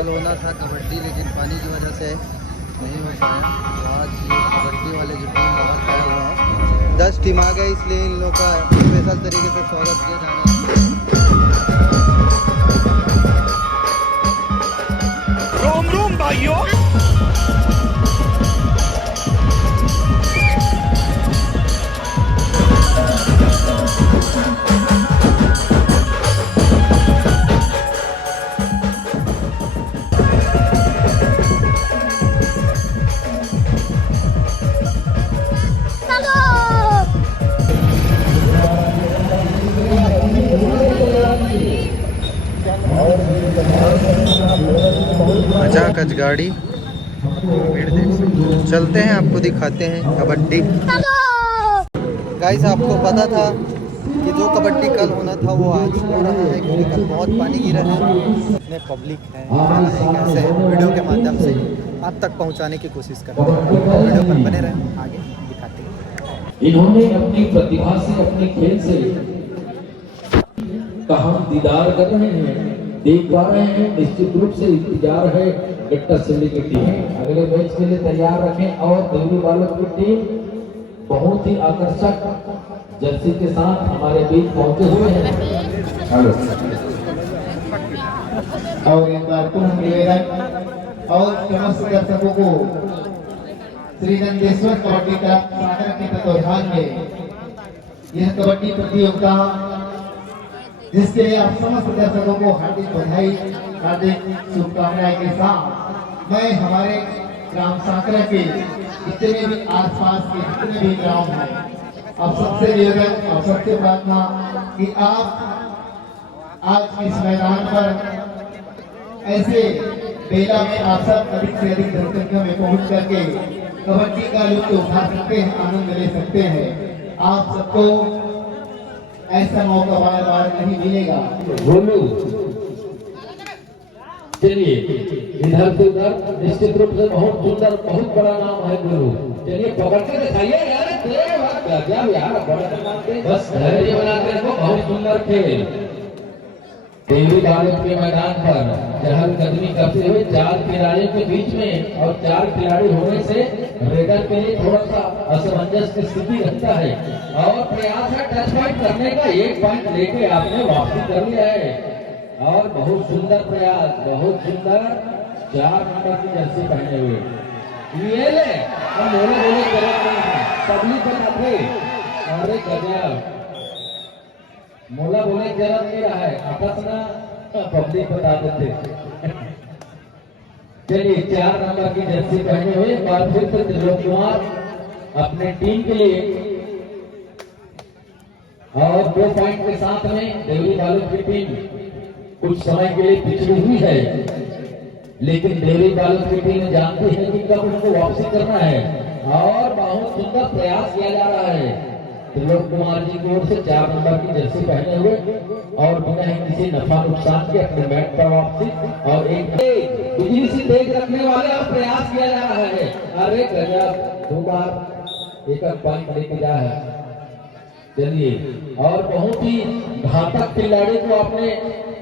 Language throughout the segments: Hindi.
कल होना था कबड्डी, लेकिन पानी की वजह से नहीं हो पाया। तो आज ये कबड्डी वाले जो टीम बाहर खड़े हुए हैं, 10 टीम आ गए, इसलिए इन लोगों का स्पेशल तरीके से स्वागत किया जाना है। रोम रोम भाइयों। मजाकच गाड़ी, भीड़ देख सकते हैं। चलते हैं, आपको दिखाते हैं कबड्डी। गाइस, आपको पता था कि जो कबड्डी कल होना था वो आज हो रहा है, क्योंकि कल बहुत पानी गिरा है। इतने पब्लिक है, कैसे वीडियो के माध्यम से आप तक पहुंचाने की कोशिश करते हैं। वीडियो पर बने रहें, आगे दिखाते हैं। इन्होंने अपनी प्रतिभा से, अपने खेल से कहा दीदार कर रहे हैं, देख पा रहे हैं। निश्चित रूप से इंतजार है गट्टा सिल्ली की टीम अगले मैच के लिए तैयार रखें। और देवी बालक की टीम बहुत ही आकर्षक जर्सी के साथ हमारे बीच पहुंचे हुए हैं। हेलो और एक बार पुनः निवेदन और समस्त दर्शकों को श्री नंदेश्वर कबड्डी क्लब सागर के तत्वाधान में यह कबड्डी प्रतियोगिता, जिसके लिए आप समस्त दर्शकों को हार्दिक बधाई, हार्दिक शुभकामनाएं के साथ मैं हमारे ग्राम साकरा के जितने भी आसपास के जितने भी ग्राम हैं, आप सबसे निवेदन और सबसे प्रार्थना कि आप आज इस मैदान पर ऐसे बेला में आप सब अधिक से अधिक जनसंख्या में पहुंच करके कबड्डी का लुत्फ उठा सकते हैं, आनंद ले सकते हैं। आप सबको ऐसा मौका बार बार नहीं मिलेगा। गोलू चलिए इधर से उधर, निश्चित रूप से बहुत सुंदर, बहुत बड़ा नाम है गोलू। चलिए पकड़ के दिखाइए यार, गजब यार, बस धैर्य बनाते रहो। बहुत सुंदर खेल देवी बालक के मैदान पर चहलकदमी करते हुए 4 खिलाड़ियों के बीच में, और 4 खिलाड़ी होने से रेडर के लिए थोड़ा सा असमंजस की स्थिति रहता है। और प्रयास है टच पॉइंट करने का, 1 पॉइंट लेके आपने वापसी कर लिया है। और बहुत सुंदर प्रयास, बहुत सुंदर। 4 नंबर की जर्सी पहने हुए ये ले, हम बोले पब्लिक बनाते। अरे गजब, मोला बोले जरूरत नहीं रहा है, आपस ना पब्लिक बता देते। चलिए 4 नंबर की जर्सी पहने हुए और फिर से त्रिलोक कुमार अपने टीम के लिए, और 2 पॉइंट के साथ में देवी बालक की टीम कुछ समय के लिए पिछड़ी हुई है, लेकिन देवी बालक की टीम जानती है कि कब उनको वापसी करना है। और बहुत सुंदर प्रयास किया जा रहा है त्रिलोक कुमार जी की ओर से। 4 नंबर की जर्सी पहने हुए और बिना ही किसी नफा नुकसान के अपने मैट पर वापसी, और एक बिजली से तेज रखने वाले और प्रयास किया जा रहा है। अरे गजब, 2 बार एक पॉइंट लेके जा है। चलिए, और बहुत ही घातक खिलाड़ी को आपने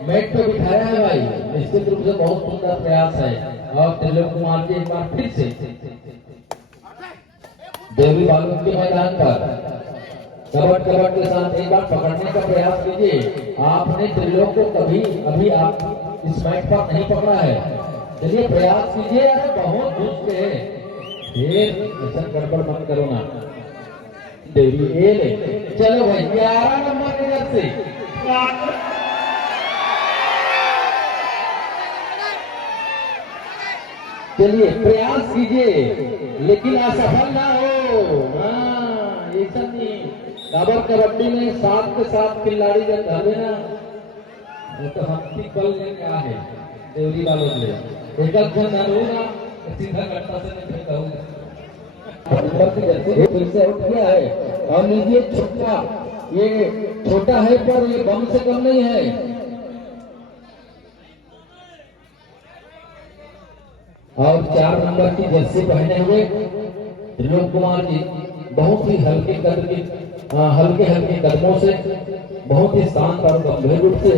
मैट पे बिठाया है भाई, निश्चित रूप से बहुत सुंदर प्रयास है। और त्रिलोक कुमार जी एक बार फिर से देवी बालक के मैदान पर कबड्ड के साथ एक बार पकड़ने का प्रयास कीजिए। आपने त्रिलोक को कभी अभी आप इस मैच पर नहीं पकड़ा है। चलिए प्रयास कीजिए, अरे बहुत दूर से ऐसा गड़बड़ मत करो ना। देवी ए ले, चलो भाई 11 नंबर की जर्सी। चलिए प्रयास कीजिए, लेकिन असफल ना हो। ऐसा नहीं, डाबर कबड्डी में 7 के 7 खिलाड़ी जब डाले ना, तो हफ्ती पल में क्या है देवरी वालों ने एक ना सीधा कट्टा से नहीं कहूँगा। ऊपर से जैसे फिर से आउट किया है। और लीजिए छोटा, ये छोटा है पर ये बम से कम नहीं है। और 4 नंबर की जर्सी पहने हुए त्रिलोक कुमार जी बहुत ही हल्के कद के हल्के कदमों से, बहुत ही शांत और गंभीर रूप से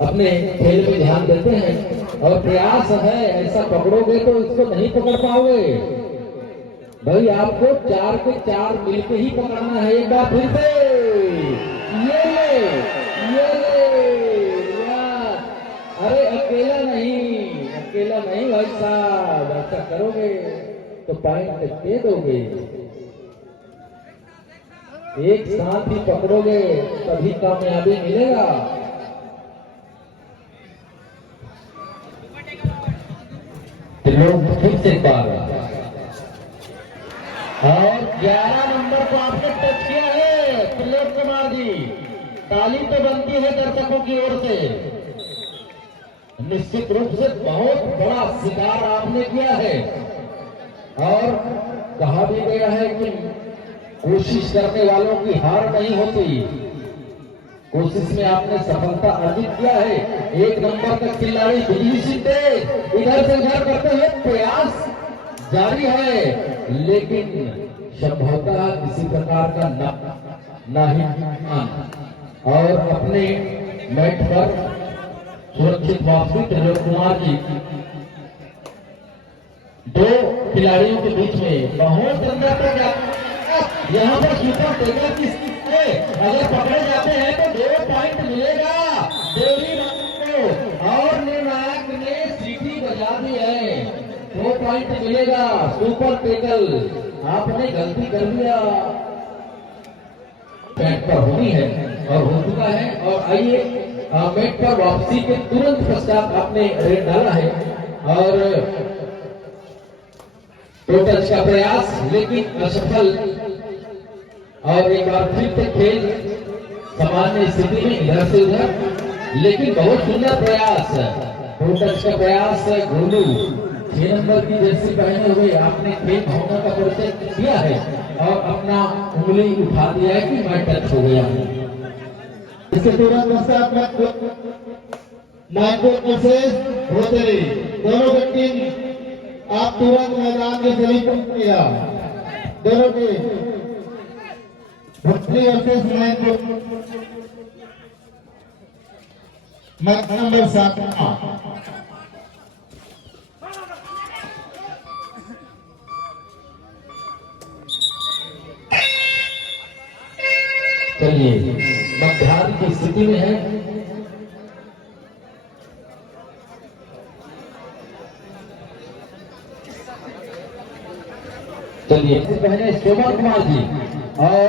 अपने खेल में ध्यान देते हैं और प्रयास है ऐसा पकड़ोगे तो इसको नहीं पकड़ पाओगे भाई। आपको 4 के 4 मिलके ही पकड़ना है। एक बार फिर से ये वाह! अरे अकेला नहीं भाई साहब, ऐसा करोगे तो पॉइंट दे दोगे। एक साथ ही पकड़ोगे तभी कामयाबी मिलेगा। लोग फिर से बार और 11 नंबर को आपने टच किया है त्रिलोक कुमार जी। ताली तो बनती है दर्शकों की ओर से। निश्चित रूप से बहुत बड़ा शिकार आपने किया है और कहा भी गया है कि कोशिश करने वालों की हार नहीं होती। कोशिश में आपने सफलता अर्जित किया है। 1 नंबर तक खिलाड़ी बिजली सिंह इधर से उधर करते हुए प्रयास जारी है, लेकिन संभवतः किसी प्रकार का नाहिमान और अपने मैट पर सुरक्षित वापसी त्रिलोक कुमार जी। 2 खिलाड़ियों के बीच में बहुत अंदर तक यहाँ पर सुपर टेकर की स्थिति है। अगर पकड़े जाते हैं तो 2 पॉइंट मिलेगा देवी को और निर्णायक ने सीटी बजा दी है। 2 पॉइंट मिलेगा। सुपर टेकल आपने गलती कर दिया, मैट पर होनी है और हो चुका है। और आइए मैट पर वापसी के तुरंत पश्चात आपने रेड डाला है और टोटल का प्रयास लेकिन असफल। और एक बार फिर से खेल सामान्य स्थिति में इधर से उधर, लेकिन बहुत सुंदर प्रयास। टोटल का प्रयास गोलू 6 नंबर की जर्सी पहने हुए आपने खेल भावना का परिचय दिया है और अपना उंगली उठा दिया है कि मैं टच हो गया हूँ। इसके तुरंत पश्चात माइको से होते रही दोनों की टीम आप तुरंत मैदान के समीप किया। दोनों की भोसले वर्सेस मैच नंबर 7। चलिए मध्याह्न की स्थिति में है। चलिए पहले शोभा कुमार जी और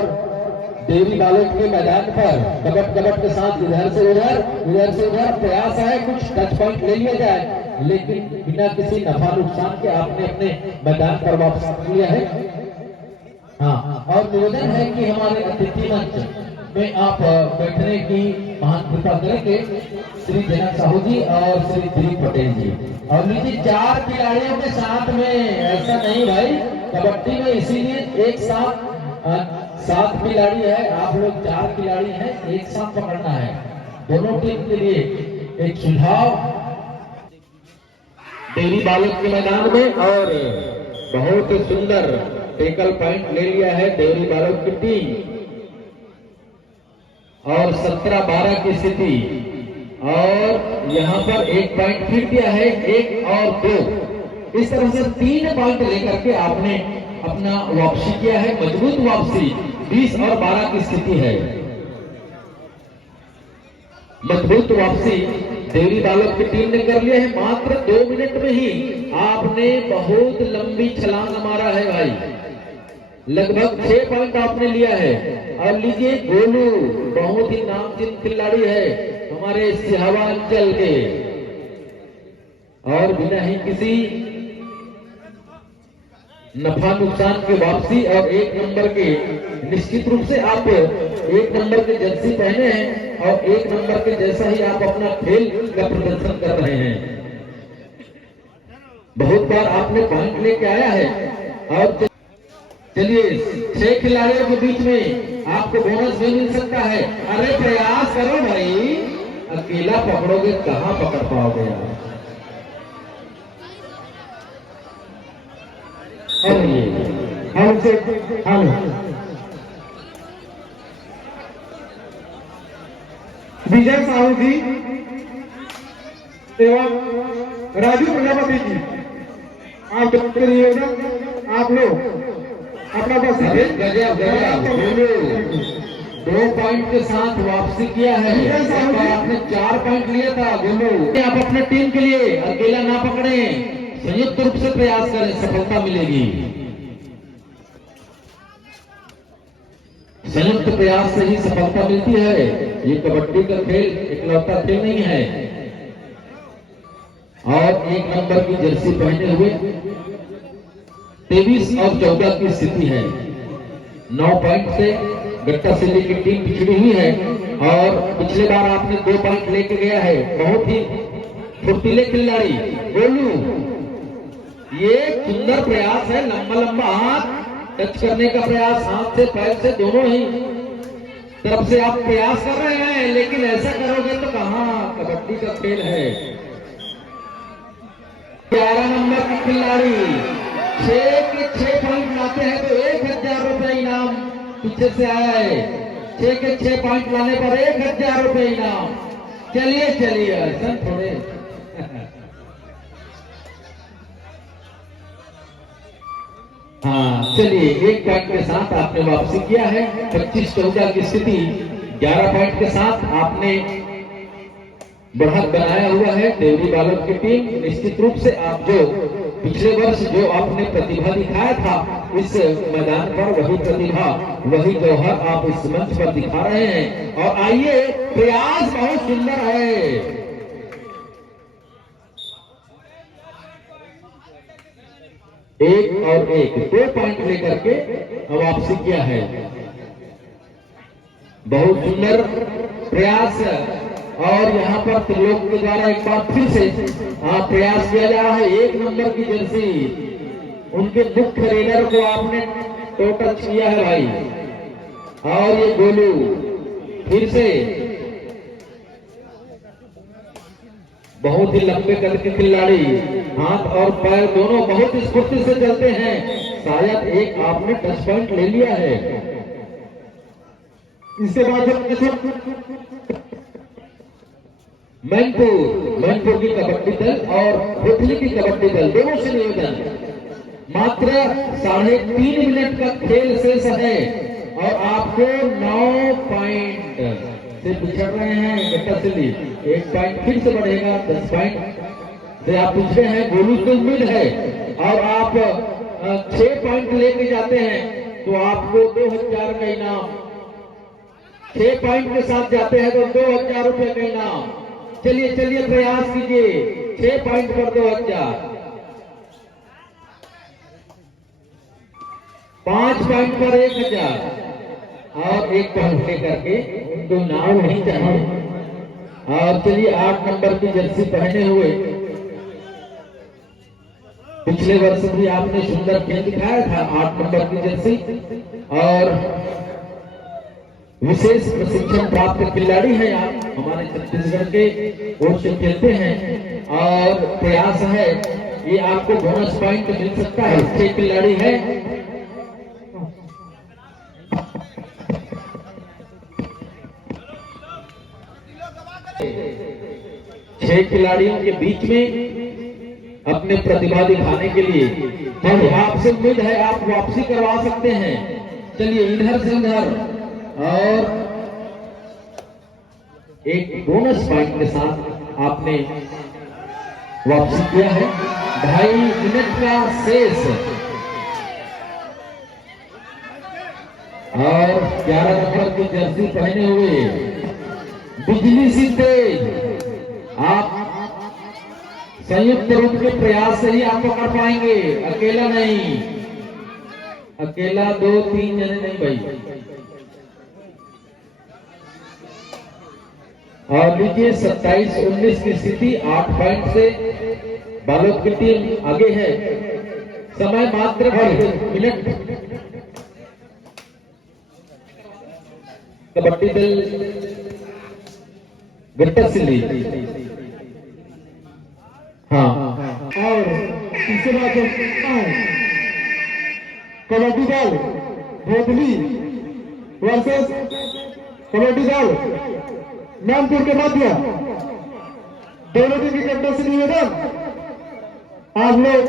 देवी बालोद के मैदान पर कबट के साथ इधर से उधर प्रयास है कुछ टच पॉइंट ले लिया जाए, लेकिन बिना किसी नफा नुकसान के आपने अपने मैदान पर वापस लिया है। हाँ, और निवेदन है कि हमारे अतिथि मंच में आप बैठने की महान कृपा करेंगे श्री जनक साहू जी और श्री दिलीप पटेल जी। और नीचे 4 खिलाड़ियों के साथ में, ऐसा नहीं भाई कबड्डी में इसीलिए एक साथ 7 खिलाड़ी है, आप लोग 4 खिलाड़ी हैं, एक साथ पकड़ना है। दोनों टीम के लिए एक सुझाव देवी बालक के मैदान में और बहुत सुंदर टेकल पॉइंट ले लिया है देवी बालक की टीम और 17-12 की स्थिति। और यहाँ पर 1 पॉइंट फिर दिया है, 1 और 2 इस तरह से 3 पॉइंट लेकर के आपने अपना वापसी किया है। मजबूत वापसी 20 और 12 की स्थिति है। मजबूत वापसी देवी बालक की टीम ने कर लिया है। मात्र 2 मिनट में ही आपने बहुत लंबी छलांग मारा है भाई, लगभग 6 पॉइंट आपने लिया है। और लीजिए गोलू बहुत ही नामचीन खिलाड़ी है हमारे सिहावा अंचल के, और बिना ही किसी नफा नुकसान की वापसी और 1 नंबर के, निश्चित रूप से आप 1 नंबर के जर्सी पहने हैं और 1 नंबर के जैसा ही आप अपना खेल का प्रदर्शन कर रहे हैं। बहुत बार आपने पॉइंट लेके आया है। और चलिए 6 खिलाड़ियों के बीच में आपको बोनस भी मिल सकता है। अरे प्रयास करो भाई, अकेला पकड़ोगे कहां पकड़ पाओगे यार। विजय साहू जी एवं राजू प्रजापति जी, आप दोनों के लिए ना आप लोग अपना बस गजब गजब 2 पॉइंट के साथ वापसी किया है। आपने 4 पॉइंट लिया था गोलू। आप अपने टीम के लिए अकेला ना पकड़े, संयुक्त रूप से प्रयास करें, सफलता मिलेगी। संयुक्त प्रयास से ही सफलता मिलती है। ये कबड्डी का खेल इकलौता खेल नहीं है। और 1 नंबर की जर्सी पहने हुए 23 और 14 की स्थिति है। 9 पॉइंट से गट्टा सिल्ली की टीम पिछड़ी हुई है और पिछले बार आपने 2 पॉइंट लेके गया है। बहुत ही फुर्तीले खिलाड़ी गोलू। ये सुंदर प्रयास है, लंबा लंबा हाथ टच करने का प्रयास, हाथ से पैर से दोनों ही तरफ से आप प्रयास कर रहे हैं, लेकिन ऐसा करोगे तो कहां कबड्डी का खेल है। 11 नंबर की खिलाड़ी 6 के 6 पॉइंट लाते हैं तो 1000 रुपए इनाम पीछे से आया है। 6 के 6 पॉइंट लाने पर 1000 रुपए इनाम। चलिए चलिए अर्जन थोड़े हाँ चलिए, 1 पॉइंट के साथ आपने वापसी किया है। 25-14 की स्थिति 11 पॉइंट के साथ आपने बढ़त बनाया हुआ है। देवरी बालोद की टीम निश्चित रूप से आप जो पिछले वर्ष जो आपने प्रतिभा दिखाया था इस मैदान पर, वही प्रतिभा वही जौहर आप इस मंच पर दिखा रहे हैं। और आइए, प्रयास बहुत सुंदर है। एक और एक 2 पॉइंट लेकर के वापसी किया है। बहुत सुंदर प्रयास। और यहाँ पर त्रिलोक के द्वारा एक बार फिर से प्रयास किया जा रहा है। 1 नंबर की जर्सी उनके मुख्य रेडर को आपने टोटल किया है भाई। और ये गोलू फिर से बहुत ही लंबे कद के खिलाड़ी, हाथ और पैर दोनों बहुत स्फूर्ति से चलते हैं। शायद एक आपने टच पॉइंट ले लिया है। इसके बाद मैनपुर की कबड्डी दल और होठली की कबड्डी दल दोनों से निवेदन, मात्र 3.5 मिनट का खेल शेष है और आपको 9 पॉइंट से पिछड़ रहे हैं गट्टा सिल्ली। 1 पॉइंट फिर से बढ़ेगा, 10 पॉइंट से आप पिछड़े हैं। गोलू से उम्मीद है और आप 6 पॉइंट लेके जाते हैं तो आपको 2000 का इनाम। 6 पॉइंट के साथ जाते हैं तो 2000 रुपए का इनाम। चलिए चलिए प्रयास कीजिए। 6 पॉइंट पर 2000, 5 पॉइंट पर 1000 और 1 पॉइंट लेकर के तो नाम नहीं चाहिए। और चलिए 8 नंबर की जर्सी पहने हुए, पिछले वर्ष भी आपने सुंदर खेल दिखाया था। 8 नंबर की जर्सी और विशेष प्रशिक्षण प्राप्त खिलाड़ी हैं आप, हमारे छत्तीसगढ़ के ओर से खेलते हैं और प्रयास है ये आपको बोनस पॉइंट मिल सकता है। 6 खिलाड़ी है। छह खिलाड़ियों के बीच में अपने प्रतिभा दिखाने के लिए हम आपसे उम्मीद है आप वापसी करवा सकते हैं। चलिए इधर से उधर और एक बोनस पॉइंट के साथ आपने वापसी किया है। 2.5 मिनट का शेष और 11 नंबर की जर्सी पहने हुए बिजली सी तेज आप संयुक्त रूप के प्रयास से ही आप पकड़ पाएंगे, अकेला नहीं। अकेला 2-3 जने नहीं भाई। और लीजिए 27-19 की स्थिति 8 पॉइंट से बालोद की टीम आगे है। समय मात्र 2 मिनट। कबड्डी दल गट्टा सिल्ली, हाँ, और इसके बाद कबड्डी दल भोतली वर्सेस कबड्डी दल मैनपुर के मध्य दोनों टीम की कैप्टन से निवेदन, आप लोग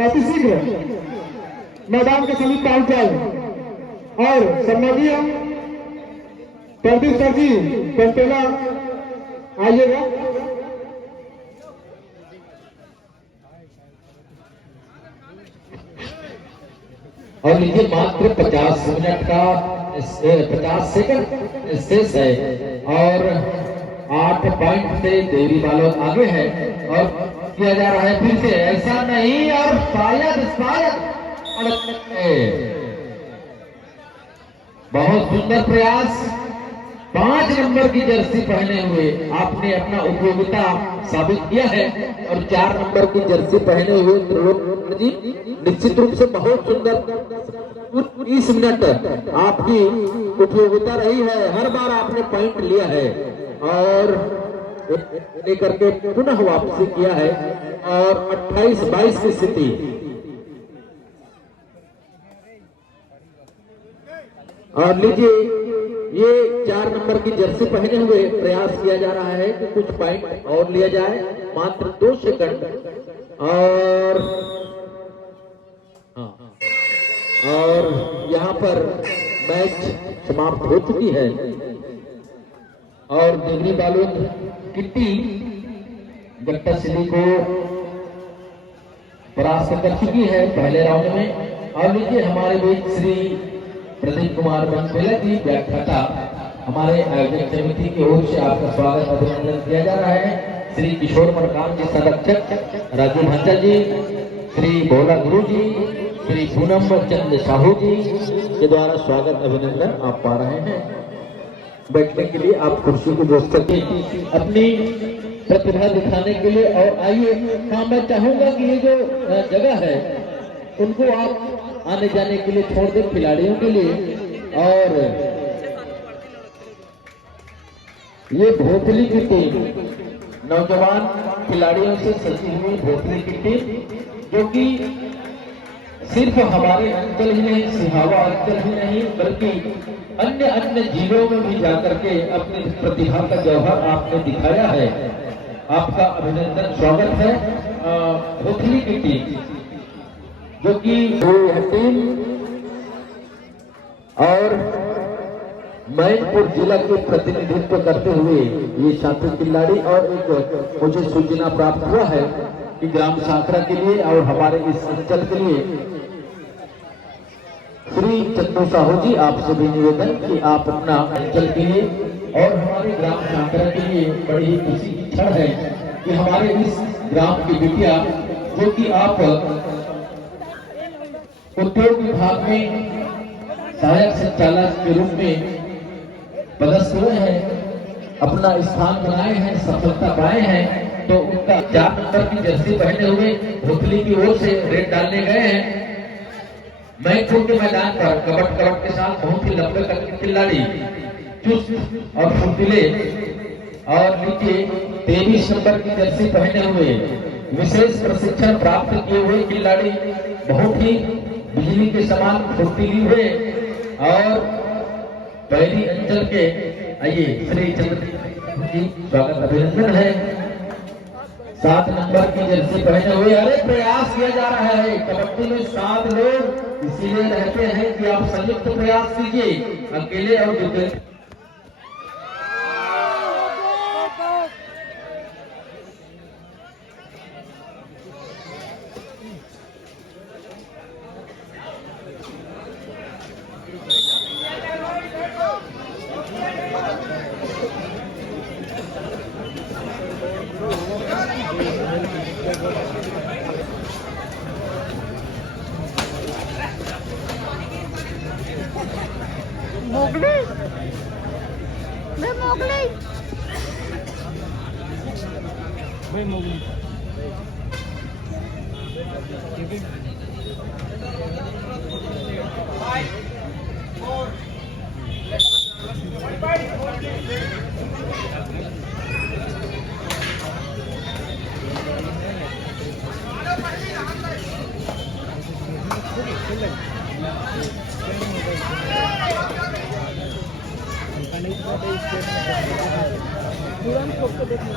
अति शीघ्र मैदान के समीप पहुंच जाए और सम्मानीय प्रदीप सर जी कंटेला आइएगा। और लीजिए मात्र 50 मिनट का 50 सेकंड शेष है और 8 पॉइंट से देवी बालोद आगे है और किया जा रहा है फिर से ऐसा नहीं और शायद बहुत सुंदर प्रयास। 5 नंबर की जर्सी पहने हुए आपने अपना उपयोगिता साबित किया है और 4 नंबर की जर्सी पहने हुए त्रिलोक जी निश्चित रूप से बहुत सुंदर 30 मिनट आपकी उपयोगिता रही है। हर बार आपने पॉइंट लिया है और लेकर के पुनः वापसी किया है और 28-22 की स्थिति। और लीजिए ये 4 नंबर की जर्सी पहने हुए प्रयास किया जा रहा है कि कुछ पॉइंट और लिया जाए। मात्र 2 सेकंड और यहाँ पर मैच समाप्त हो चुकी है और देवरी बालोद किट्टी गट्टा सिली को परास्त कर चुकी है पहले राउंड में। और लीजिए हमारे बीच श्री प्रदीप कुमार बनपेला जी व्याख्याता हमारे आयोजक समिति की ओर से आपका स्वागत अभिनंदन किया जा रहा है। श्री किशोर मरकाम जी संरक्षक, राजू भंसा जी, श्री भोला गुरु जी, श्री पूनम चंद साहू जी के द्वारा स्वागत अभिनंदन आप पा रहे हैं। बैठने के लिए आप कुर्सी को दोस्त करके अपनी प्रतिभा दिखाने के लिए और आइए। हाँ, मैं चाहूंगा कि ये जो जगह है उनको आप आने जाने के लिए छोड़ दें खिलाड़ियों के लिए। और ये भोसली की टीम नौजवान खिलाड़ियों से सजी हुई भोसली की टीम जो कि सिर्फ हमारे अंचल ही नहीं, सिहावा अंचल ही नहीं बल्कि अन्य जिलों में भी जाकर के अपनी प्रतिभा का जौहर आपने दिखाया है। आपका अभिनंदन स्वागत है। भोसली की टीम जो कि टीम और मैनपुर जिला के प्रतिनिधित्व करते हुए ये छात्र खिलाड़ी और एक मुझे सूचना प्राप्त हुआ है कि ग्राम सांकरा के लिए और हमारे इस अंचल के लिए श्री चंदू साहू जी आपसे भी निवेदन कि आप अपना अंचल के लिए और हमारे ग्राम सांकरा के लिए बड़ी ही खुशी की क्षण है कि हमारे इस ग्राम की बिटिया जो कि आप उद्योग विभाग में सहायक संचालक के रूप में पदस्थ हुए हैं, अपना स्थान बनाए हैं, सफलता पाए हैं, तो उनका 4 नंबर की जर्सी पहने हुए भोसली की ओर से रेड डालने गए हैं। मैनपुर के मैदान पर कबड्डी के साथ बहुत ही लंबे कद के खिलाड़ी चुस्त और फुर्तीले और नीचे 23 नंबर की जर्सी पहने हुए विशेष प्रशिक्षण प्राप्त किए हुए खिलाड़ी बहुत ही बिजली के समान फुर्तीली हुए और पहली अंचल के आइए श्री चंद्र जी स्वागत अभिनंदन है। 7 नंबर की जर्सी पहने हुए अरे प्रयास किया जा रहा है। कबड्डी में 7 लोग इसीलिए रहते हैं कि आप संयुक्त प्रयास कीजिए, अकेले और जुटे। मोगली मैं मोगली मैं मोगली तुरंत फोटो देखने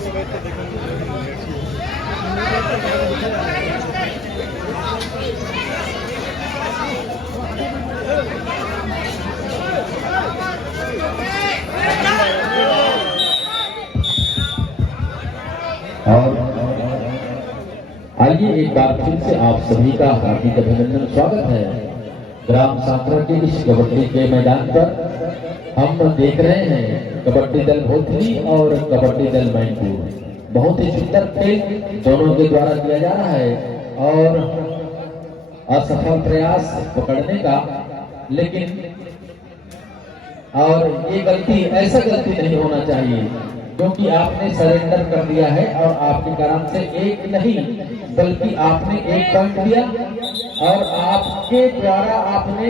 और आइए एक बार फिर से आप सभी का हार्दिक अभिनंदन स्वागत है ग्राम सांकरा के इस कबड्डी के मैदान पर। हम देख रहे हैं कबड्डी दल भोथली और कबड्डी दल मैनपुर। बहुत ही सुंदर खेल दोनों के द्वारा किया जा रहा है और असफल प्रयास पकड़ने का, लेकिन और ये गलती, ऐसा गलती नहीं होना चाहिए क्योंकि आपने सरेंडर कर दिया है और आपके कारण से एक नहीं बल्कि आपने एक पॉइंट दिया और आपके द्वारा आपने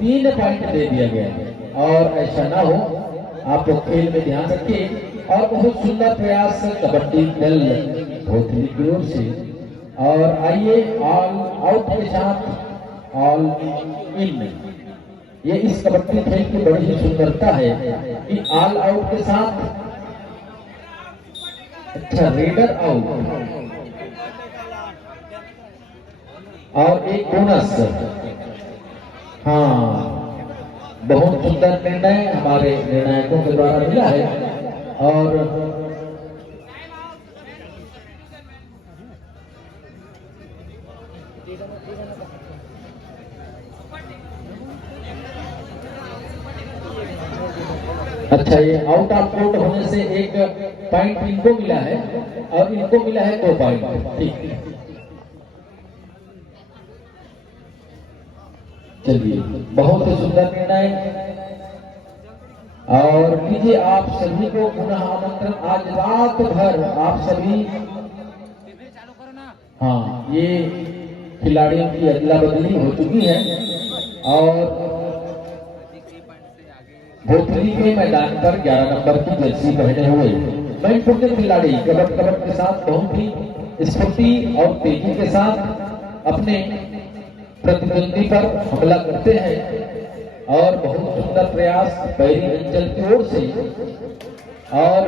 3 पॉइंट दे दिया गया है। और ऐसा ना हो, आप खेल में ध्यान रखिए। और बहुत सुंदर प्रयास कबड्डी दल भोथली की ओर से। और आइए ऑल आउट के साथ ऑल इन, ये इस कबड्डी खेल की बड़ी ही सुंदरता है कि ऑल आउट के साथ अच्छा रेडर आउट और एक बोनस। हाँ, बहुत सुंदर निर्णय हमारे निर्णायकों के द्वारा मिला है। और अच्छा, ये आउट ऑफ कोर्ट होने से एक पॉइंट इनको मिला है और इनको मिला है 2 पॉइंट। ठीक, चलिए, बहुत ही सुंदर निर्णय। और लीजिए आप सभी को पुनः आमंत्रण, आज रात भर आप सभी, हाँ, ये खिलाड़ियों की अदला बदली हो चुकी है और भोथली के मैदान पर 11 नंबर की जर्सी पहने हुए मैनपुर के खिलाड़ी कबड्डी के साथ बहुत ही स्फूर्ति और तेजी के साथ अपने प्रतिद्वंदी पर हमला करते हैं और बहुत सुंदर प्रयास बैरी अंचल की ओर से और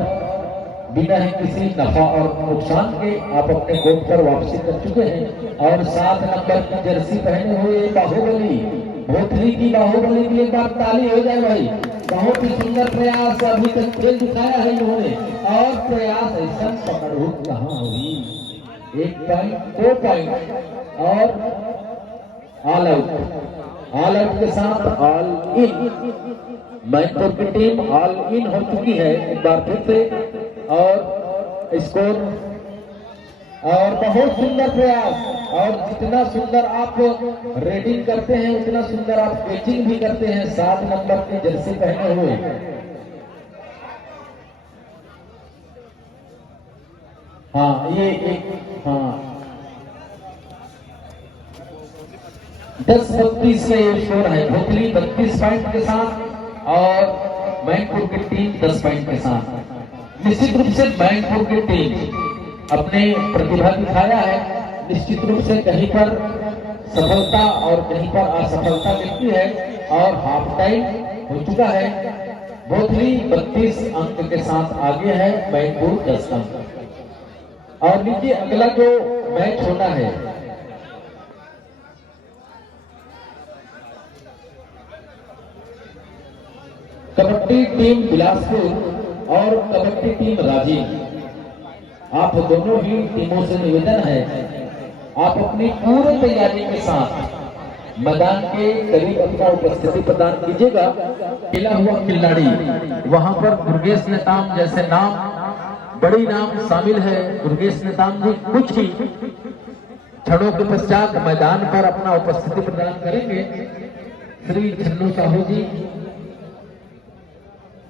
बिना ही किसी नफा और नुकसान के आप अपने कोर्ट पर वापसी कर चुके हैं। और 7 नंबर की जर्सी पहने हुए बाहुबली, भोथली की बाहुबली की एक बार ताली हो जाए भाई। बहुत ही सुंदर प्रयास अभी तक खेल दिखाया है इन्होंने और प्रयास ऐसा पकड़ कहाँ हुई। 1 पॉइंट 2 पॉइंट और ऑल आउट के साथ ऑल इन। मैनपुर की टीम ऑल इन हो चुकी है एक बार फिर से और स्कोर और बहुत सुंदर प्रयास। और जितना सुंदर आप रेडिंग करते हैं उतना सुंदर आप कैचिंग भी करते हैं। 7 नंबर की जर्सी पहने हुए, हाँ, ये एक, हाँ, 10-32 से स्कोर है। भोथली 32 पॉइंट के साथ और मैनपुर की टीम 10 पॉइंट के साथ। निश्चित रूप से मैनपुर की टीम अपने प्रतिभा दिखाया है। निश्चित रूप से कहीं पर सफलता और कहीं पर असफलता मिलती है और हाफ टाइम हो चुका है। भोथली 32 अंक के साथ आगे है, मैनपुर 10 अंक। और नीचे अगला जो मैच होना है कबड्डी टीम बिलासपुर और कबड्डी टीम राजीव। आप दोनों ही टीमों से निवेदन है आप अपनी पूरी तैयारी के साथ मैदान के करीब अपना उपस्थिति प्रदान कीजिएगा। खेला हुआ खिलाड़ी वहां पर दुर्गेश नेताम जैसे नाम, बड़ी नाम शामिल है। दुर्गेश नेताम जी कुछ ही क्षणों के पश्चात मैदान पर अपना उपस्थिति प्रदान करेंगे। श्री छन्नू साहू जी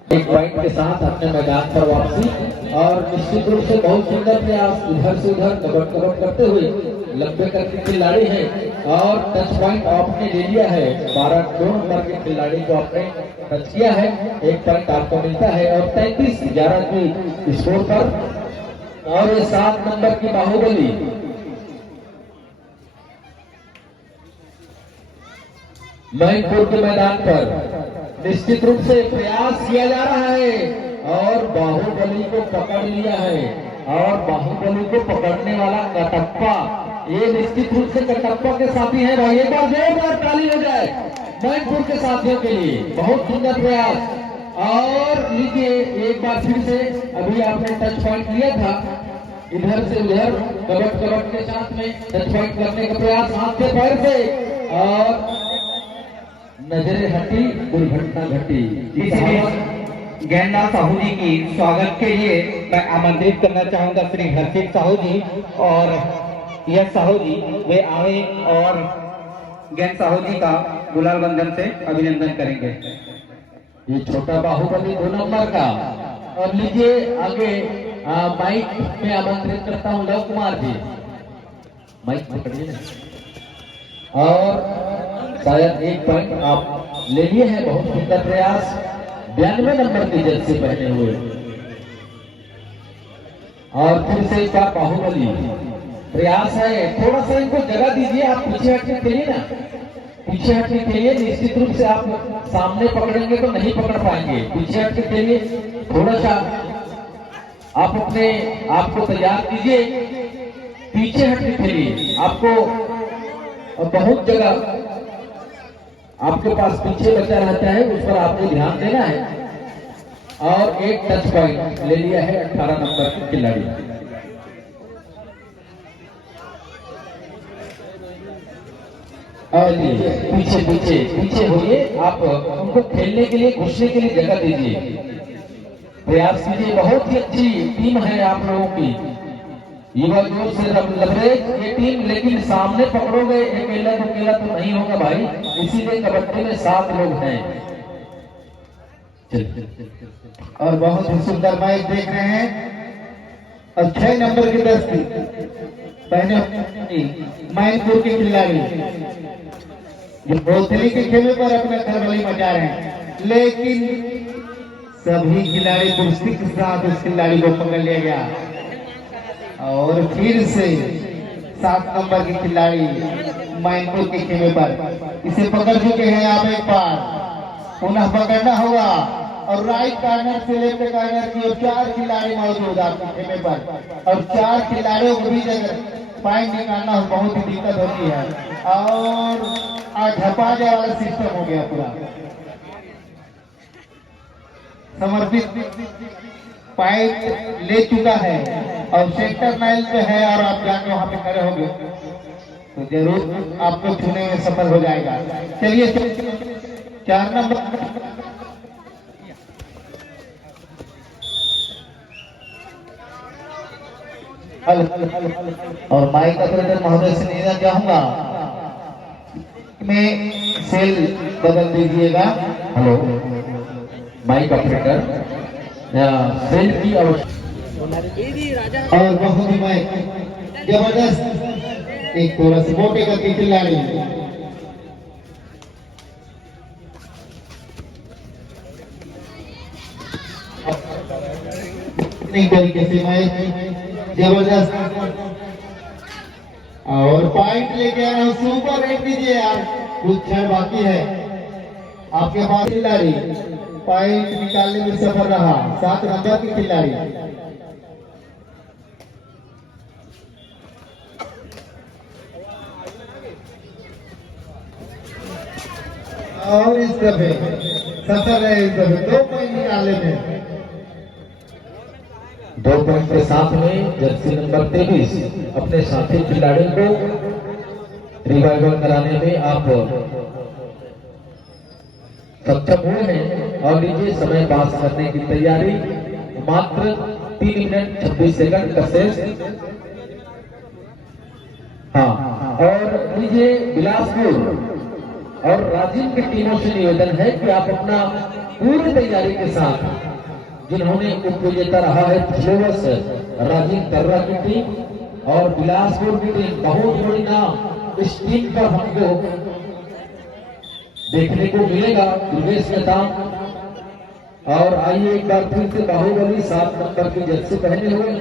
1 पॉइंट के साथ अपने मैदान पर वापसी और निश्चित रूप से बहुत सुंदर प्रयास इधर से उधर कबड्डी करते हुए लंबे करके खिलाड़ी है और टच पॉइंट आपने ले लिया है। 12 नंबर के खिलाड़ी को आपने टच किया है, 1 पॉइंट आपको मिलता है और 33-11 की स्कोर पर। और ये 7 नंबर की बाहुबली मैनपुर के मैदान पर निश्चित रूप से प्रयास किया जा रहा है और बाहुबली बाहुबली को पकड़ लिया है और बाहुबली को पकड़ने वाला कटप्पा, ये निश्चित रूप से कटप्पा के साथी हैं भाई। एक बार जोरदार ताली हो जाए मैनपुर के साथियों के लिए, बहुत सुंदर प्रयास। और लीजिए एक बार फिर से, अभी आपने टच पॉइंट लिया था, इधर से उधर कबट कबट के साथ में टच पॉइंट करने का प्रयास हाथ से पैर से, और नजरें हटी, दुर्घटना घटी। ज्ञाननाथ साहू जी की स्वागत के लिए मैं आमंत्रित करना चाहूंगा श्री हर्षित साहू जी और यश साहू जी, वे आए और ज्ञान साहू जी का गुलाल बंधन से अभिनंदन करेंगे। ये छोटा बाहुबली 2 नंबर का। और लीजिए आगे माइक में आमंत्रित करता हूँ लव कुमार जी, माइक पकड़िए ना। और शायद एक पॉइंट आप ले लिए हैं, बहुत सुंदर प्रयास। 92 नंबर की जर्सी पहने हुए, और फिर से क्या बाहुबली प्रयास है। थोड़ा सा इनको जगह दीजिए, आप पीछे हटने के लिए ना, पीछे हटने के लिए निश्चित रूप से आप सामने पकड़ेंगे तो नहीं पकड़ पाएंगे। पीछे हटने के लिए थोड़ा सा आप अपने आप को तैयार कीजिए। पीछे हटने के लिए आपको बहुत जगह आपके पास पीछे बचा रहता है, उस पर आपको ध्यान देना है। और एक टच पॉइंट ले लिया है 18 नंबर के खिलाड़ी। और पीछे पीछे पीछे होइए, आप उनको खेलने के लिए, घुसने के लिए जगह दीजिए, प्रयास कीजिए। बहुत ही अच्छी टीम है आप लोगों की, युवा जोर से लबरेज ये टीम, लेकिन सामने पकड़ोगे अकेला तो नहीं होगा भाई, इसीलिए कबड्डी में 7 लोग हैं। और बहुत ही सुंदर मैच देख रहे हैं। और 6 नंबर की दस्ती पहने मैनपुर के खिलाड़ी जो भोसली के खेमे पर अपना खलबली मचा रहे हैं, लेकिन सभी खिलाड़ी दुरुस्ती के साथ उस खिलाड़ी को पकड़ लिया गया। और फिर से 7 नंबर के खिलाड़ी मैनपुर के खेमे पर इसे पकड़ चुके हैं। आप एक बार पुनः पकड़ना होगा। और राइट कॉर्नर से लेफ्ट कॉर्नर की ओर 4 खिलाड़ी मौजूद आपके खेमे पर, और 4 खिलाड़ियों को बीच अगर पॉइंट निकालना बहुत ही दिक्कत होती है। और आज झपाने वाला सिस्टम हो गया पूरा। समर्पित पॉइंट ले चुका है और सेंटर लाइन पे है, और आप जाके वहां पे खड़े होंगे तो जरूर आपको चुने में सफल हो जाएगा। चलिए 4 नंबर और माइक ऑपरेटर महोदय से निवेदन चाहूंगा में सेल बदल दीजिएगा। हेलो माइक ऑपरेटर, सेल की और बहुत ही माइक जबरदस्त एक कोरस मोटे का खिलाड़ी तरीके से मैच जबरदस्त। और पॉइंट लेके आए सुपर रेट दीजिए यार, कुछ क्षण बाकी है आपके पास। खिलाड़ी पॉइंट निकालने में सफल रहा, 7 नंबर की खिलाड़ी। और इस दफे सफल रहे, इस दफे 2 पॉइंट निकालने में। 2 पॉइंट के साथ में जर्सी नंबर 23 अपने साथी खिलाड़ी को रिवाइवल कराने में आप सक्षम हुए हैं। और लीजिए समय पास करने की तैयारी, मात्र 3 मिनट 26 सेकंड का शेष। हाँ, और लीजिए बिलासपुर और राजीव की टीमों से निवेदन है कि आप अपना पूरी तैयारी के साथ, जिन्होंने उप विजेता रहा है पिछले वर्ष राजीव कर्रा की टीम और बिलासपुर की टीम, बहुत बड़ी नाम इस टीम पर हमको देखने को मिलेगा, दुर्गेश नेताम। और आइए एक बार फिर से बाहुबली 7 नंबर की जर्सी पहने हुए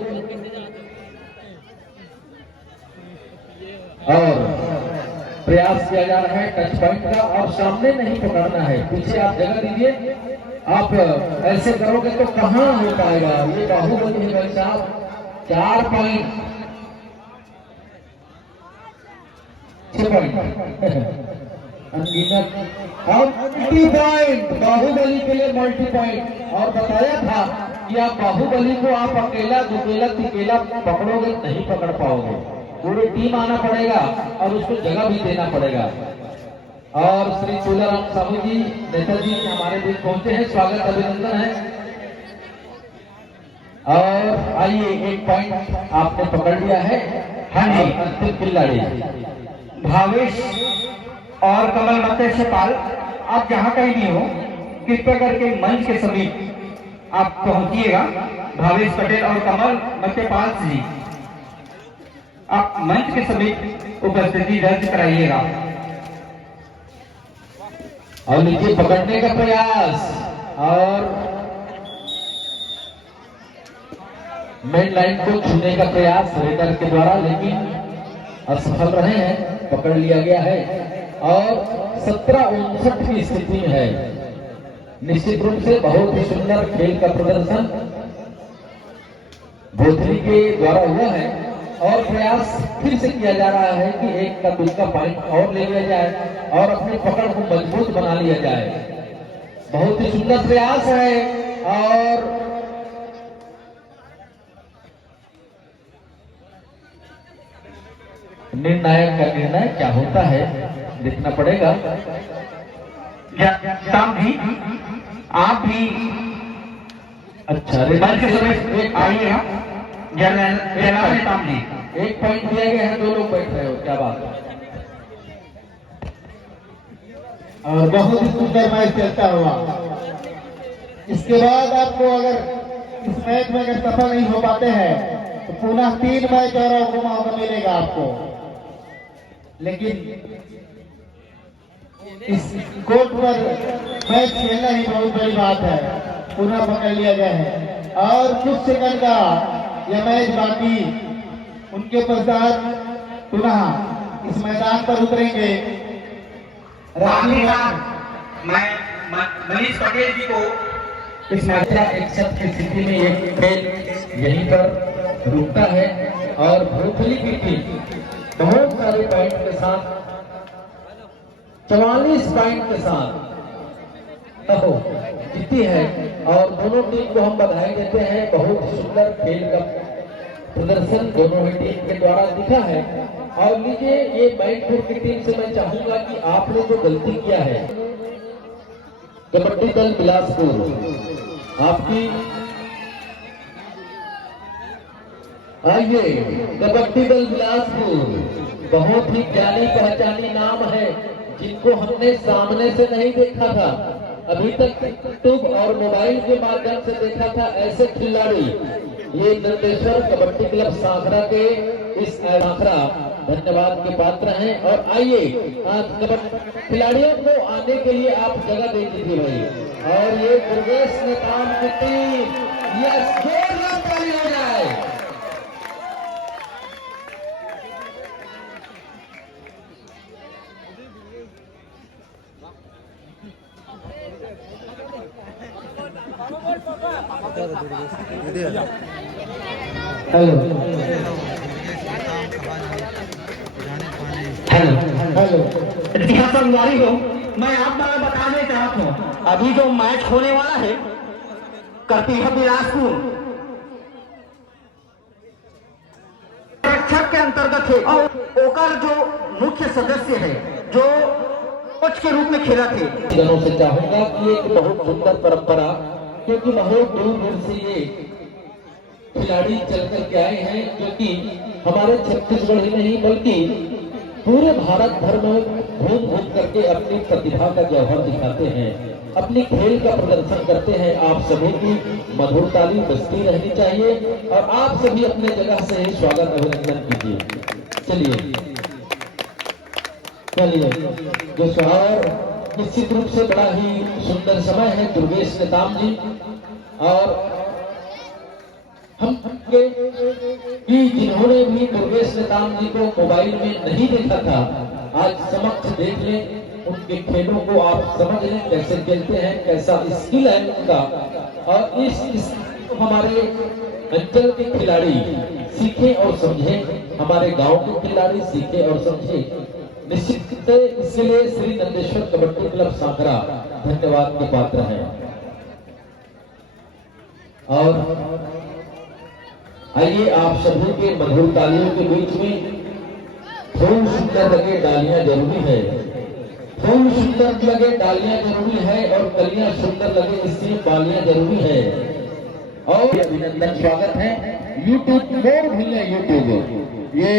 और प्रयास किया जा रहा है टच पॉइंट का, और सामने नहीं पकड़ना है, पीछे आप जगह दीजिए। आप ऐसे करोगे तो कहाँ हो पाएगा, ये बाहुबली है भाई साहब। 4 पॉइंट 6 पॉइंट अनगिनत और मल्टी पॉइंट, बाहुबली के लिए मल्टी पॉइंट। और बताया था कि आप बाहुबली को आप अकेला दुकेला तिकेला पकड़ोगे नहीं पकड़ पाओगे, पूरी टीम आना पड़ेगा और उसको जगह भी देना पड़ेगा। और श्री चूलाराम साहू जी नेताजी हमारे बीच पहुंचे हैं, स्वागत अभिनंदन है। और आइए, 1 पॉइंट आपने पकड़ लिया है। हाँ जी, अंतिम खिलाड़ी भावेश और कमल मत्स्य से पाल, आप जहां कहीं भी हो कृपया करके मंच के समीप आप पहुंचिएगा। भावेश पटेल और कमल मत्स्यपाल जी, आप मंच के समीप उपस्थिति दर्ज कराइएगा। और नीचे पकड़ने का प्रयास और मेन लाइन को छूने का प्रयास रेडर के द्वारा, लेकिन असफल रहे हैं, पकड़ लिया गया है। और 17-59 की स्थिति में है। निश्चित रूप से बहुत ही सुंदर खेल का प्रदर्शन भोथली के द्वारा हुआ है, और प्रयास फिर से किया जा रहा है कि एक का दूसरा पॉइंट और ले लिया जाए और अपनी पकड़ को मजबूत बना लिया जाए। बहुत ही सुंदर प्रयास है। और निर्णायक का निर्णय क्या होता है देखना पड़ेगा। शाम भी आप भी अच्छा, मंच के समीप आइएगा। शाम जी 1 पॉइंट दिया गया है, 2 लोग बैठ रहे हो, क्या बात है। और बहुत ही सुंदर मैच चलता हुआ। इसके बाद आपको अगर इस मैच में अगर सफल नहीं हो पाते हैं तो पुनः 3 मैच और मौका मिलेगा आपको। लेकिन इस कोर्ट पर मैच खेलना ही बहुत बड़ी बात है। पुनः पकड़ लिया गया है और कुछ सेकंड का यह मैच बाकी, उनके पश्चात पुनः इस मैदान पर उतरेंगे। मैं मनीष पटेल जी को इस मात्रा 61 की स्थिति में एक खेल यहीं पर रुकता है। और भोथली की टीम बहुत सारे पॉइंट के साथ 44 पॉइंट के साथ जीती है। और दोनों टीम को हम बधाई देते हैं, बहुत सुंदर खेल का प्रदर्शन दोनों ही टीम के द्वारा दिखा है। और लीजिए, ये मैनपुर की टीम से मैं चाहूंगा कि आपने जो गलती किया है, कबड्डी दल बिलासपुर आपकी, आइए, कबड्डी दल बिलासपुर बहुत ही जानी पहचानी नाम है, जिनको हमने सामने से नहीं देखा था, अभी तक यूट्यूब और मोबाइल के माध्यम से देखा था। ऐसे खिलाड़ी ये नंदेश्वर कबड्डी क्लब सांखरा के इस सांखरा धन्यवाद के पात्र हैं। और आइए, खिलाड़ियों को आने के लिए आप जगह दे दीजिए भाई। और ये दुर्गेश नेताम की टीम, यस, जोरदार ताली हो जाए। हेलो हेलो हेलो, संगवारी को मैं आप द्वारा बताने चाहता हूँ, अभी जो मैच होने वाला है करतीहा बिलासपुर रक्षक के अंतर्गत है, और ओकर जो मुख्य सदस्य है जो कोच के रूप में खेला थे। जनों से चाहूंगा कि एक बहुत सुंदर परंपरा, क्योंकि बहुत दूर दूर से ये खिलाड़ी चल कर के आए हैं, क्योंकि हमारे छत्तीसगढ़ ही नहीं बल्कि पूरे भारत भर में घूम घूम करके अपनी प्रतिभा का जौहर दिखाते हैं, अपनी खेल का प्रदर्शन करते हैं। आप सभी की मधुर ताली बजती रहनी चाहिए और आप सभी अपने जगह से ही स्वागत अभिनंदन कीजिए। चलिए चलिए, जो सोहर निश्चित रूप से बड़ा ही सुंदर समय है दुर्गेश नेताम जी। और हम कि जिन्होंने भी दुर्गेश नेताम जी को मोबाइल में नहीं देखा था, आज समक्ष देख लें, उनके खेलों को आप समझ लें कैसे खेलते हैं, कैसा स्किल है उनका। और इस हमारे अंचल के खिलाड़ी सीखें और समझें, हमारे गांव के खिलाड़ी सीखें और समझें। निश्चित इसके लिए श्री नंदेश्वर कबड्डी क्लब सांकरा धन्यवाद के पात्र हैं। और आइए आप सभी के मधुर तालियों के बीच में फूल सुंदर लगे डालियां जरूरी है, फूल सुंदर लगे डालियां जरूरी है, और कलियां सुंदर लगे इसलिए बालियां जरूरी है। और अभिनंदन स्वागत है। यूट्यूब मोर भूलें यूट्यूब, ये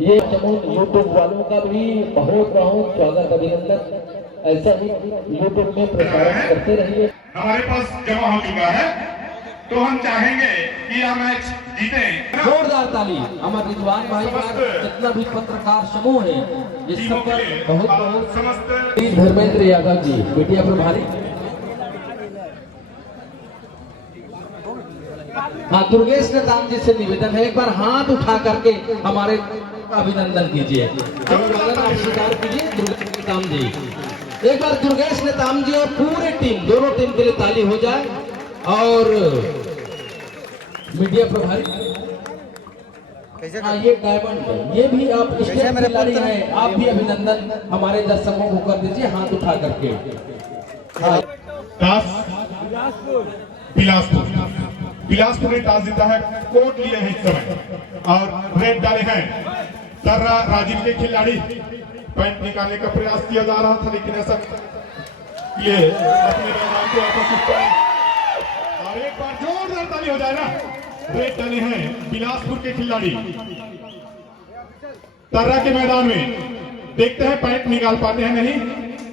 यूट्यूब वालों का भी बहुत बहुत स्वागत अभिनंदन। ऐसा ही यूट्यूब में प्रसारण करते रहिए। हमारे पास जमा हो चुका है, तो हम चाहेंगे कि यह मैच जीते। जोरदार ताली हमारे रिजवान भाई का, जितना भी पत्रकार समूह है, इस सब पर बहुत बहुत समस्त धर्मेंद्र यादव जी मीडिया प्रभारी। हाँ, दुर्गेश नेताम जी से निवेदन है, एक बार हाथ उठा करके हमारे अभिनंदन कीजिए, अभिनंदन आप स्वीकार कीजिए। दुर्गेश नेताम जी, एक बार दुर्गेश नेताम जी और पूरी टीम, दोनों टीम के लिए ताली हो जाए। और मीडिया प्रभारी, हाँ, ये डायमंड, ये भी आप स्टेट खिलाड़ी हैं, आप भी अभिनंदन हमारे दर्शकों को कर दीजिए हाथ उठा करके। हाँ। बिलासपुर ने टॉस जीता है, कोर्ट लिए हैं इस समय और रेड डाले हैं। तर्रा राजीव के खिलाड़ी, पॉइंट निकालने का प्रयास किया जा रहा था, लेकिन ऐसा ये अपने मैदान को वापस, और एक बार जोरदार ताली हो जाए ना। रेड डाले हैं बिलासपुर के खिलाड़ी तर्रा के मैदान में, देखते हैं पॉइंट निकाल पाते हैं नहीं,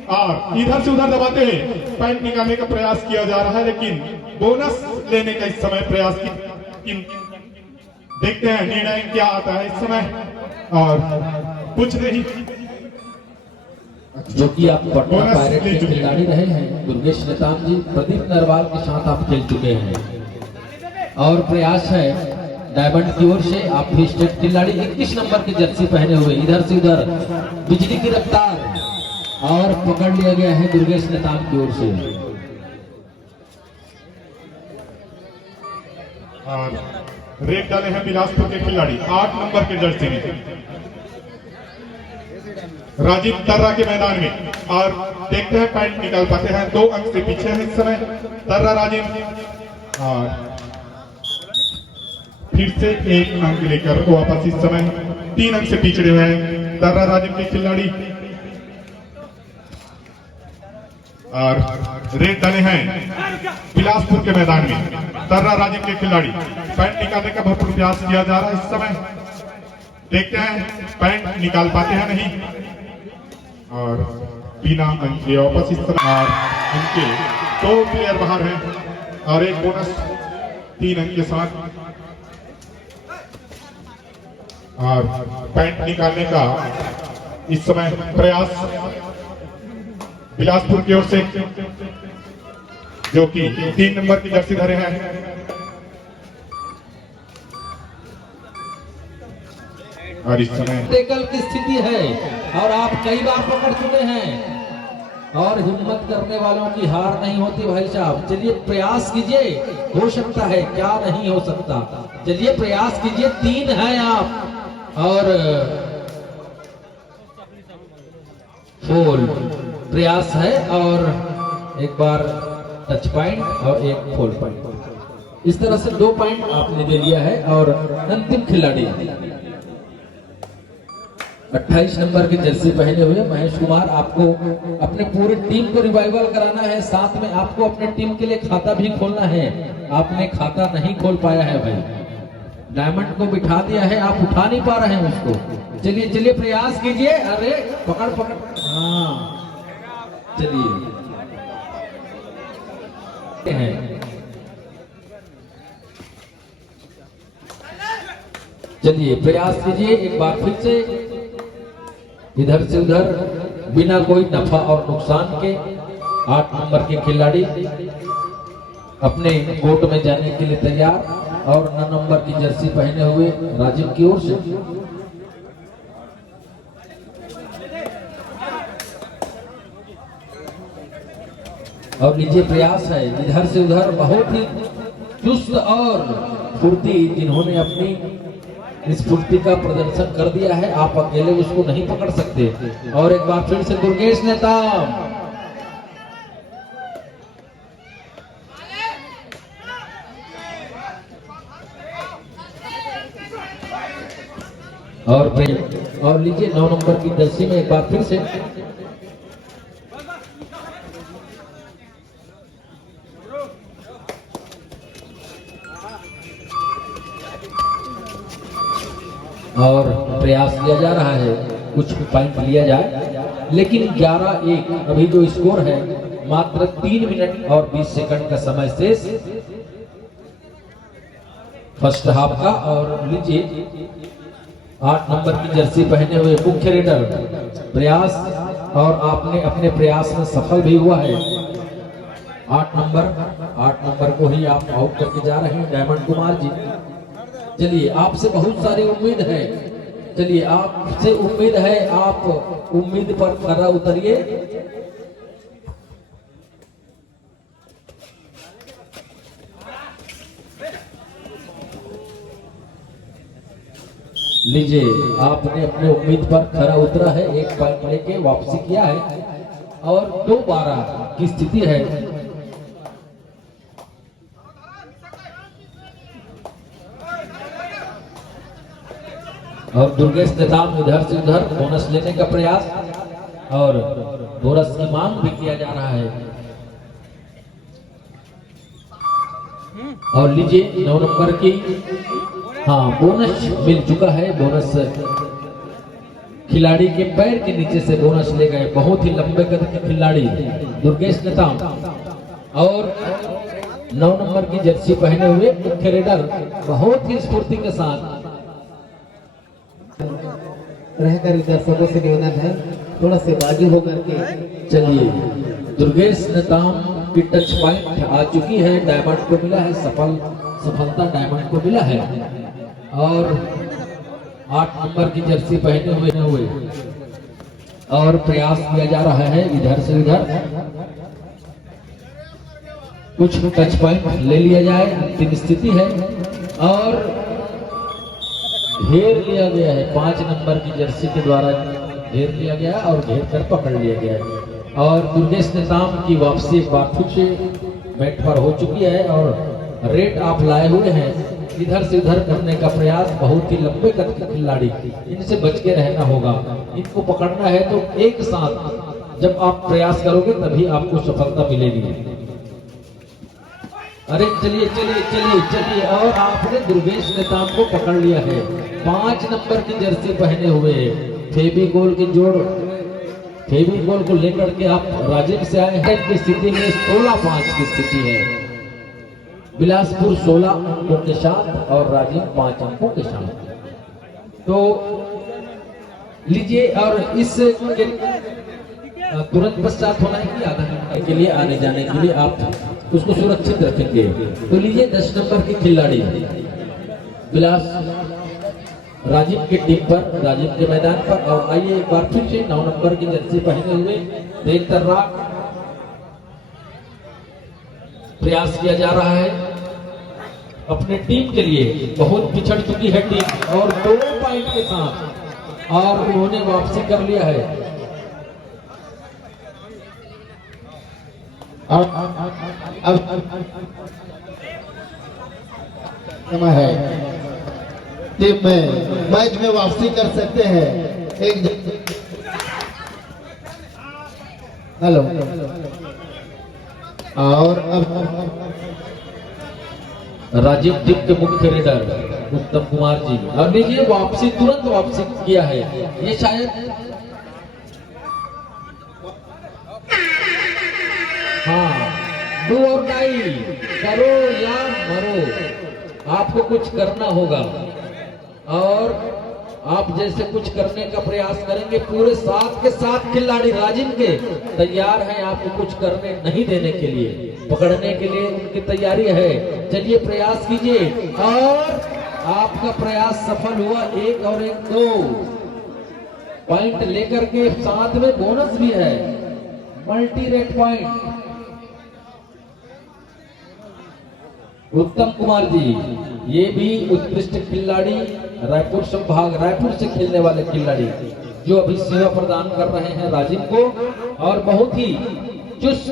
और इधर से उधर दबाते हैं, पॉइंट निकालने का प्रयास किया जा रहा है, लेकिन बोनस लेने का इस समय प्रयास की। देखते हैं निर्णय क्या आता है इस समय, और कुछ नहीं, जो कि आप पटना पायरेट के खिलाड़ी रहे हैं दुर्गेश नेताम जी, प्रदीप नरवाल के साथ आप खेल चुके हैं। और प्रयास है डायमंड की ओर से, आप भी स्टेट खिलाड़ी 21 नंबर की जर्सी पहने हुए, इधर से उधर बिजली की रफ्तार, और पकड़ लिया गया है दुर्गेश नेताम की ओर से। और रेड डाले हैं बिलासपुर के खिलाड़ी 8 नंबर के जर्सी में, राजीव तर्रा के मैदान में, और देखते हैं पॉइंट निकाल पाते हैं। 2 अंक से पीछे है इस समय तर्रा राजीव, और फिर से 1 अंक लेकर वापस इस समय 3 अंक से पिछड़े हुए हैं तर्रा राजीव के खिलाड़ी। और रेड डाले हैं बिलासपुर के मैदान में, तर्रा राजीव के खिलाड़ी, पॉइंट निकालने का भरपूर प्रयास किया जा रहा है इस समय, देखते हैं पॉइंट निकाल पाते हैं नहीं, और बिना अंक के वापस इस तरह। और उनके 2 प्लेयर बाहर हैं, और एक बोनस 3 अंक के साथ, और पॉइंट निकालने का इस समय प्रयास बिलासपुर की ओर से, जो कि 3 नंबर की जर्सी धरे हैं। और इस समय टेकल की स्थिति है, और आप कई बार पकड़ चुके हैं, और हिम्मत करने वालों की हार नहीं होती भाई साहब। चलिए प्रयास कीजिए, हो सकता है, क्या नहीं हो सकता, चलिए प्रयास कीजिए। 3 हैं आप, और 4 प्रयास है, और एक बार टच पॉइंट और एक 4 पॉइंट, इस तरह से 2 पॉइंट आपने दे लिया है। और अंतिम खिलाड़ी 28 नंबर की जर्सी पहने हुए महेश कुमार, आपको अपने पूरी टीम को रिवाइवल कराना है, साथ में आपको अपने टीम के लिए खाता भी खोलना है। आपने खाता नहीं खोल पाया है भाई, डायमंड को बिठा दिया है, आप उठा नहीं पा रहे हैं उसको। चलिए चलिए प्रयास कीजिए, अरे पकड़ पकड़, हाँ चलिए चलिए प्रयास कीजिए एक बार फिर से, इधर से उधर बिना कोई नफा और नुकसान के। 8 नंबर के खिलाड़ी अपने कोर्ट में जाने के लिए तैयार। और 9 नंबर की जर्सी पहने हुए राजीव की ओर से। और नीचे प्रयास है इधर से उधर, बहुत ही चुस्त और फुर्ती, जिन्होंने अपनी स्फूर्ति का प्रदर्शन कर दिया है, आप अकेले उसको नहीं पकड़ सकते। और एक बार फिर से दुर्गेश नेताम और लीजिए 9 नंबर की जर्सी में एक बार फिर से और प्रयास किया जा रहा है कुछ पॉइंट लिया जाए, लेकिन 11-1 अभी जो स्कोर है, मात्र 3 मिनट और 20 सेकंड का समय शेष फर्स्ट हाफ का। और लीजिए 8 नंबर की जर्सी पहने हुए मुख्य रेडर प्रयास, और आपने अपने प्रयास में सफल भी हुआ है। 8 नंबर को ही आप आउट करके जा रहे हैं डायमंड कुमार जी। चलिए, आपसे बहुत सारी उम्मीद है, चलिए आपसे उम्मीद है, आप उम्मीद पर खरा उतरिए। लीजिए, आपने अपने उम्मीद पर खरा उतरा है, 1 पॉइंट लेके वापसी किया है और 2-12 की स्थिति है। और दुर्गेश नेताम इधर से उधर बोनस लेने का प्रयास, और बोनस की मांग भी किया जा रहा है। और लीजिए 9 नंबर की, हाँ, बोनस मिल चुका है। बोनस खिलाड़ी के पैर के नीचे से बोनस ले गए, बहुत ही लंबे कद के खिलाड़ी दुर्गेश नेताम। और 9 नंबर की जर्सी पहने हुए मुख्य रेडर बहुत ही स्फूर्ति के साथ रहकर दर्शकों से निवेदन है, थोड़ा से बागी होकर के। चलिए, दुर्गेश नेताम की टच पॉइंट आ चुकी है, डायमंड को मिला है, सफलता डायमंड को मिला है। और 8 नंबर की जर्सी पहने हुए और प्रयास किया जा रहा है इधर से उधर, कुछ टच पॉइंट ले लिया जाए, अंतिम स्थिति है। और घेर लिया गया है, 5 नंबर की जर्सी के द्वारा घेर लिया गया और घेर कर पकड़ लिया गया है। और दुर्गेश नेताम की वापसी एक बार फिर से मैट पर हो चुकी है, और रेट आप लाए हुए हैं, इधर से उधर करने का प्रयास। बहुत ही लंबे कद के खिलाड़ी, इनसे बच के रहना होगा, इनको पकड़ना है तो एक साथ जब आप प्रयास करोगे तभी आपको सफलता मिलेगी। अरे चलिए चलिए चलिए चलिए, और आपने दुर्गेश नेताम को पकड़ लिया है। 5 नंबर की जर्सी पहने हुए फेविकोल की जोड़, फेविकोल को लेकर के आप राजीव से आए हैं की स्थिति में 16-5 की स्थिति है। बिलासपुर 16 अंकों के साथ और राजीव 5 अंकों के साथ। तो लीजिए, और इस तुरंत पश्चात होना है कि आधा घंटे के लिए आने जाने के लिए आप उसको सुरक्षित रखेंगे। तो लीजिए 10 नंबर की खिलाड़ी बिलास राजीव की टीम पर, राजीव के मैदान पर। और आइए एक बार फिर से 9 नंबर की जर्सी पहने हुए तेज तर्राक प्रयास किया जा रहा है अपने टीम के लिए। बहुत पिछड़ चुकी है टीम, और 2 पॉइंट के साथ, और उन्होंने वापसी कर लिया है। अब समय है, टीम में मैच में वापसी कर सकते हैं। एक हेलो, और अब राजीव टीम के मुख्य रेडर उत्तम कुमार जी, और लीजिए वापसी, तुरंत वापसी किया है। ये शायद, हाँ, डू और डाई, करो या मरो, आपको कुछ करना होगा। और आप जैसे कुछ करने का प्रयास करेंगे, पूरे 7 के 7 खिलाड़ी राजीव के तैयार हैं आपको कुछ करने नहीं देने के लिए। पकड़ने के लिए उनकी तैयारी है। चलिए प्रयास कीजिए और आपका प्रयास सफल हुआ। 1 और 1 2 पॉइंट लेकर के साथ में बोनस भी है, मल्टी रेट पॉइंट। उत्तम कुमार जी ये भी उत्कृष्ट खिलाड़ी, रायपुर संभाग रायपुर से खेलने वाले खिलाड़ी जो अभी सेवा प्रदान कर रहे हैं राजीव को, और बहुत ही चुस्त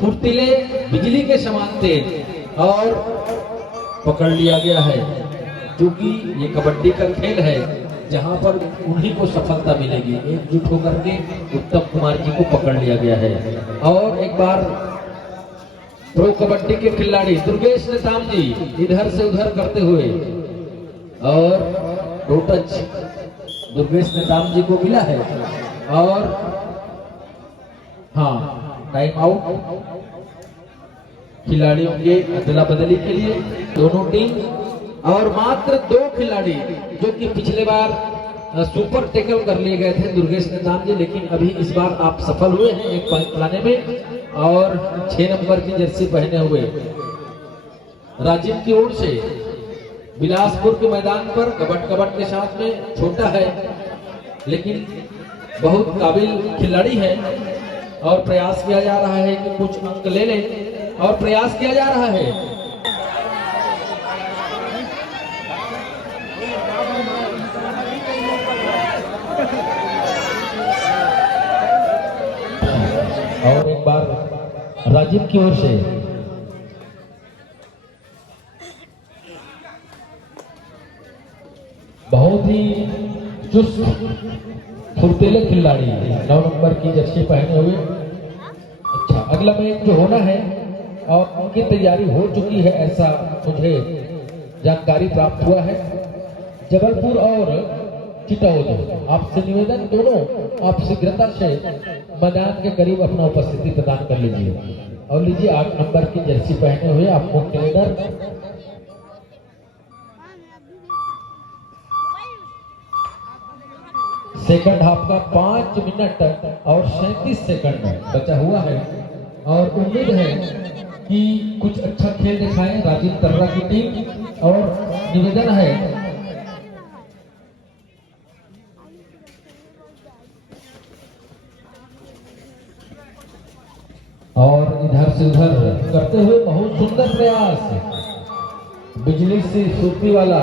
फुर्तीले बिजली के समान तेज, और पकड़ लिया गया है क्योंकि ये कबड्डी का खेल है जहां पर उन्हीं को सफलता मिलेगी। एकजुट होकर के उत्तम कुमार जी को पकड़ लिया गया है। और एक बार प्रो कबड्डी के खिलाड़ी दुर्गेश नेताम जी इधर से उधर करते हुए, और दो टच दुर्गेश नेताम जी को मिला है। और हाँ, टाइम आउट खिलाड़ियों के अदला बदली के लिए दोनों टीम, और मात्र 2 खिलाड़ी जो कि पिछले बार सुपर टेकल कर लिए गए थे दुर्गेश नेताम जी, लेकिन अभी इस बार आप सफल हुए हैं 1 पॉइंट लाने में। और 6 नंबर की जर्सी पहने हुए राजीव की ओर से बिलासपुर के मैदान पर कबड्डी के साथ में छोटा है लेकिन बहुत काबिल खिलाड़ी है, और प्रयास किया जा रहा है कि कुछ अंक ले ले, और प्रयास किया जा रहा है। और एक बार राजीव की ओर से बहुत ही चुस्त फुर्तीले खिलाड़ी 9 नंबर की जर्सी पहने हुए। अच्छा, अगला मैच जो होना है और उनकी तैयारी हो चुकी है ऐसा मुझे जानकारी प्राप्त हुआ है। जबलपुर और चिटौद, आपसे निवेदन दोनों आप शीघ्रता से मैदान के करीब अपना उपस्थिति प्रदान कर लीजिए। और लीजिए 8 नंबर की जर्सी पहने हुए आप मुख्य लीडर सेकंड हाफ का 5 मिनट और 37 सेकंड बचा हुआ है, और उम्मीद है कि कुछ अच्छा खेल दिखाएं राजीव तर्रा की टीम। और निवेदन है और इधर से उधर करते हुए बहुत सुंदर प्रयास, बिजली से सूती वाला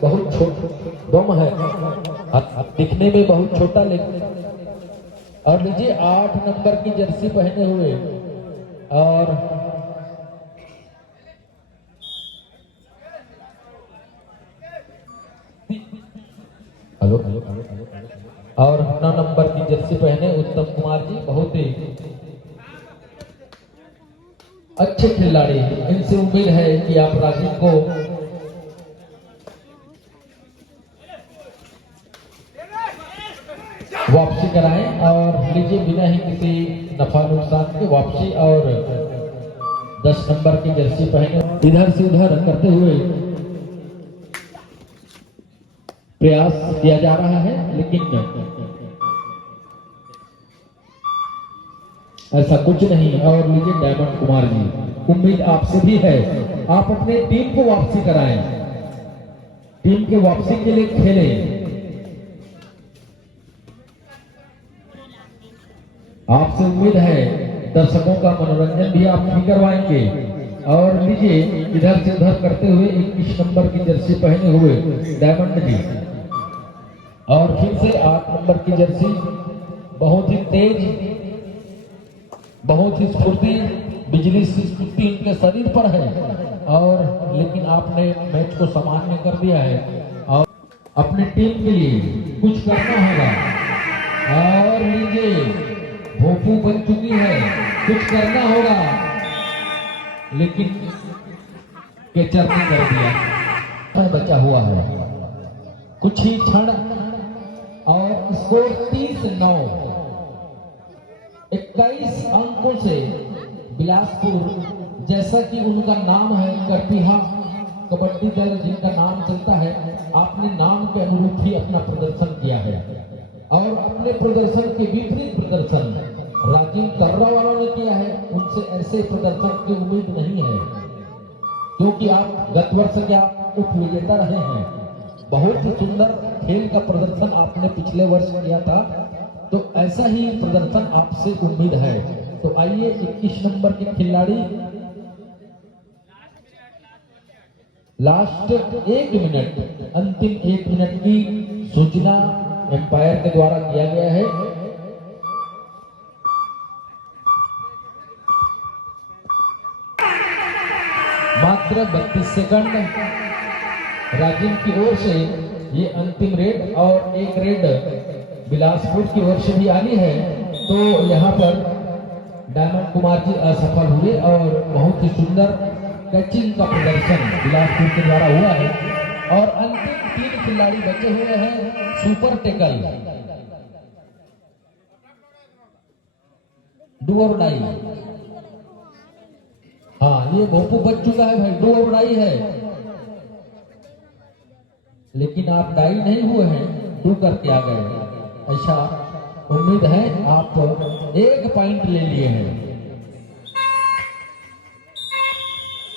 बहुत छोटा बम है, दिखने में बहुत छोटा लेकिन। और लीजिए 8 नंबर की जर्सी पहने हुए और और 9 नंबर की जर्सी पहने उत्तम कुमार जी, बहुत ही अच्छे खिलाड़ी। इनसे उम्मीद है कि आप राजीव को वापसी कराएं। और लीजिए बिना ही किसी नफा नुकसान के वापसी, और 10 नंबर की जर्सी पहने इधर से उधर करते हुए प्रयास किया जा रहा है, लेकिन ऐसा कुछ नहीं। और लीजिए डायमंड कुमार जी, उम्मीद आपसे भी है आप अपने टीम को वापसी कराएं, टीम के वापसी के लिए खेलें। आपसे उम्मीद है दर्शकों का मनोरंजन भी आप भी करवाएंगे। और लीजिए इधर से उधर करते हुए 21 नंबर की जर्सी पहने हुए डायमंड जी, और फिर से 8 नंबर की जर्सी, बहुत ही तेज, बहुत ही स्फूर्ति, बिजली सी स्फूर्ति इनके शरीर पर है। और लेकिन आपने मैच को सामान्य कर दिया है और अपनी टीम के लिए कुछ करना होगा। और लीजिए भोपू बन चुकी है, कुछ करना होगा, लेकिन कैचर ने कर दिया। बचा हुआ है कुछ ही क्षण और स्कोर 30-9, 21 अंकों से बिलासपुर, जैसा कि उनका नाम है करपीहा कबड्डी दल जिनका नाम चलता है, आपने नाम के अनुरूप ही अपना प्रदर्शन किया है और अपने प्रदर्शन के विपरीत प्रदर्शन राजीव कर्रा वालों ने किया है, उनसे ऐसे प्रदर्शन की उम्मीद नहीं है, क्योंकि आप गत वर्ष के आप उप विजेता रहे हैं। बहुत ही सुंदर खेल का प्रदर्शन आपने पिछले वर्ष किया था, तो ऐसा ही प्रदर्शन आपसे उम्मीद है। तो आइए 21 नंबर के खिलाड़ी लास्ट 1 मिनट, अंतिम 1 मिनट की सूचना एम्पायर के द्वारा किया गया है। मात्र 32 सेकंड राजीव की ओर से ये अंतिम रेड, और एक रेड बिलासपुर की ओर से भी आनी है। तो यहाँ पर डायमंड कुमार जी असफल हुए और बहुत ही सुंदर कैचिंग का प्रदर्शन बिलासपुर के द्वारा हुआ है। और अंतिम 3 खिलाड़ी बचे हुए हैं सुपर टेकल, डू और डाई। हाँ, ये भोपू बच चुका है भाई, डू और डाई है, लेकिन आप डाई नहीं हुए हैं, डू करके आ गए। ऐसा उम्मीद है आप 1 पॉइंट ले लिए हैं।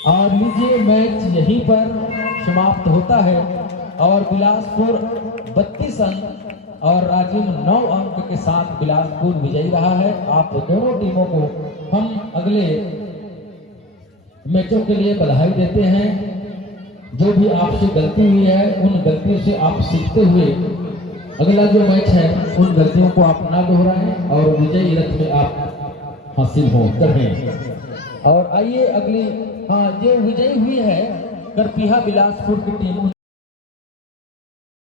और लीजिए, मैच यहीं पर समाप्त होता है और बिलासपुर 32 अंक और राजीव 9 अंक के साथ बिलासपुर विजयी रहा है। आप दोनों टीमों को हम अगले मैचों के लिए बधाई देते हैं। जो भी आपसे गलती हुई है, उन गलतियों से आप सीखते हुए अगला जो मैच है उन गलतियों को आप ना दोहराएं और विजयी रथ में आप हासिल हो करें। और आइए अगली, हाँ, जो विजयी हुई है करपीहा बिलासपुर की टीम